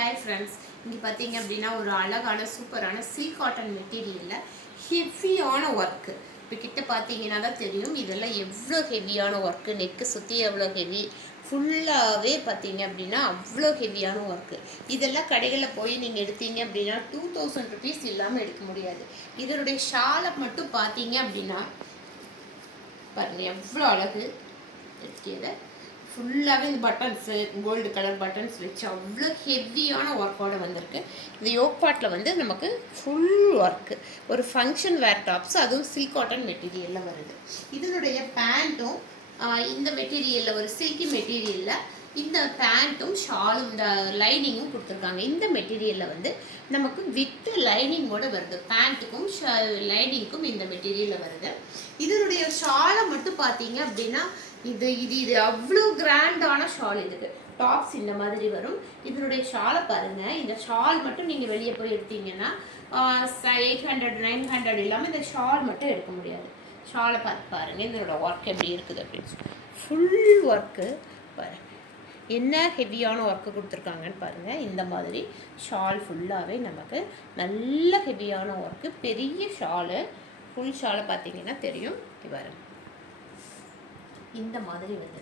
Hi friends, இங்கே பார்த்தீங்க அப்படின்னா ஒரு அழகான சூப்பரான சில்க் காட்டன் மெட்டீரியலில் ஹெவியான ஒர்க்கு. இப்போ கிட்ட பார்த்தீங்கன்னா தான் தெரியும் இதெல்லாம் எவ்வளோ ஹெவியான ஒர்க்கு. நெக்கு சுற்றி எவ்வளோ ஹெவி, ஃபுல்லாகவே பார்த்தீங்க அப்படின்னா அவ்வளோ ஹெவியான ஒர்க்கு. இதெல்லாம் கடைகளில் போய் நீங்கள் எடுத்தீங்க அப்படின்னா 2000 ருபீஸ் இல்லாமல் எடுக்க முடியாது. இதனுடைய ஷாலை மட்டும் பார்த்தீங்க அப்படின்னா பாருங்கள் எவ்வளோ அழகு எடுக்கியதை. ஃபுல்லாகவே இந்த பட்டன்ஸு கோல்டு கலர் பட்டன்ஸ் வச்சு அவ்வளோ ஹெவியான ஒர்க்கோடு வந்திருக்கு. இந்த யோக் பாட்டில் வந்து நமக்கு ஃபுல் ஒர்க்கு, ஒரு ஃபங்க்ஷன் வேர் டாப்ஸ், அதுவும் சில்க் காட்டன் மெட்டீரியலில் வருது. இதனுடைய பேண்ட்டும் இந்த மெட்டீரியலில் ஒரு சில்கி மெட்டீரியலில் இந்த பேண்ட்டும் ஷாலும் இந்த லைனிங்கும் கொடுத்துருக்காங்க. இந்த மெட்டீரியலில் வந்து நமக்கு வித்து லைனிங்கோடு வருது. பேண்ட்டுக்கும் லைனிங்க்கும் இந்த மெட்டீரியலில் வருது. இதனுடைய ஷாலை மட்டும் பார்த்தீங்க அப்படின்னா இது இது இது அவ்வளோ கிராண்டான ஷால். இதுக்கு டாப்ஸ் இந்த மாதிரி வரும். இதனுடைய ஷாலை பாருங்கள். இந்த ஷால் மட்டும் நீங்கள் வெளியே போய் எடுத்தீங்கன்னா 800 900 இல்லாமல் இந்த ஷால் மட்டும் எடுக்க முடியாது. ஷாலை பார்த்து பாருங்கள் இதனோட ஒர்க் எப்படி இருக்குது அப்படின்னு சொல்லி. ஃபுல் ஒர்க்கு பாருங்கள், என்ன ஹெவியான ஒர்க்கு கொடுத்துருக்காங்கன்னு பாருங்கள். இந்த மாதிரி ஷால் ஃபுல்லாகவே நமக்கு நல்ல ஹெவியான ஒர்க்கு. பெரிய ஷாலு, ஃபுல் ஷாலை பார்த்தீங்கன்னா தெரியும். பாருங்கள் இந்த மாதிரி வந்து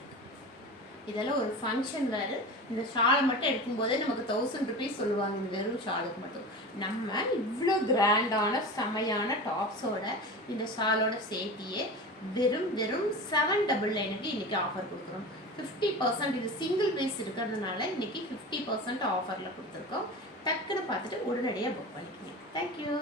இதெல்லாம் ஒரு ஃபங்க்ஷன் வேறு. இந்த ஷாலை மட்டும் எடுக்கும்போதே நமக்கு 1000 ருபீஸ் சொல்லுவாங்க இந்த வெறும் ஷாலுக்கு மட்டும். நம்ம இவ்வளோ கிராண்டான செமையான டாப்ஸோட இந்த ஷாலோட சேர்த்தியே வெறும் 799க்கு இன்றைக்கி ஆஃபர் கொடுக்குறோம். 50%. இது சிங்கிள் பீஸ் இருக்கிறதுனால இன்றைக்கி 50% ஆஃபரில் கொடுத்துருக்கோம். டக்குன்னு பார்த்துட்டு உடனடியாக புக் பண்ணிக்கோங்க. தேங்க்யூ.